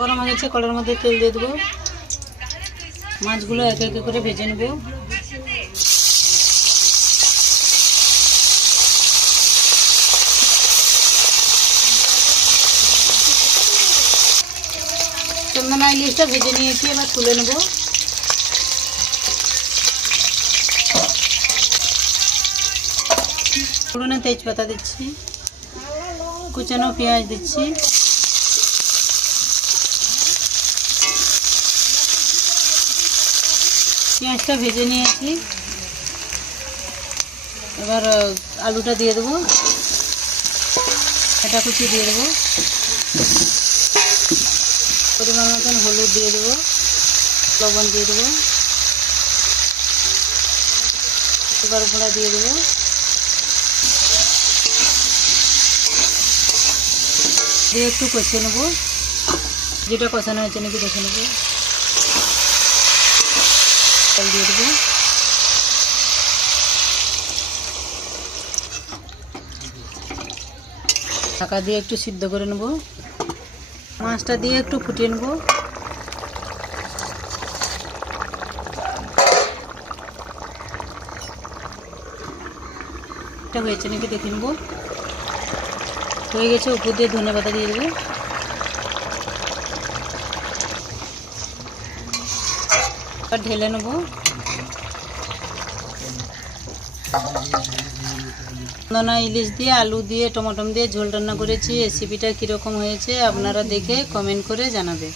গরম হয়ে গেছে, কড়াইয়ের মধ্যে তেল দিয়ে দেবো। মাছগুলো একে একে করে ভেজে নেব। চন্দনা ইলিশটা ভেজে নিয়েছি, এবার তুলে নেব। ফোড়নে তেজপাতা দিচ্ছি, কুচানো পেঁয়াজ দিচ্ছি, পেঁয়াজটা ভেজে নিয়েছি। এবার আলুটা দিয়ে দেবো, এটা কুচি দিয়ে দেবো, পরিমাণ মতন হলুদ দিয়ে দেবো, লবণ দিয়ে দেবো, এবার গুঁড়া দিয়ে দেবো, দিয়ে একটু কষিয়ে নেবো। যেটা কষানো হয়েছে নাকি দেখে নেবো। তেল দিয়ে দেবো, ঢাকা দিয়ে একটু সিদ্ধ করে নেব। মাছটা দিয়ে একটু ফুটিয়ে নেব। এটা হয়েছে নাকি দেখে নেব। হয়ে গেছে, উপর দিয়ে ধনেপাতা দিয়ে দেবো। আর ঢেলে নেব। চন্দনা ইলিশ দিয়ে আলু দিয়ে টমেটো দিয়ে ঝোল রান্না করেছি। রেসিপিটা কীরকম হয়েছে আপনারা দেখে কমেন্ট করে জানাবে।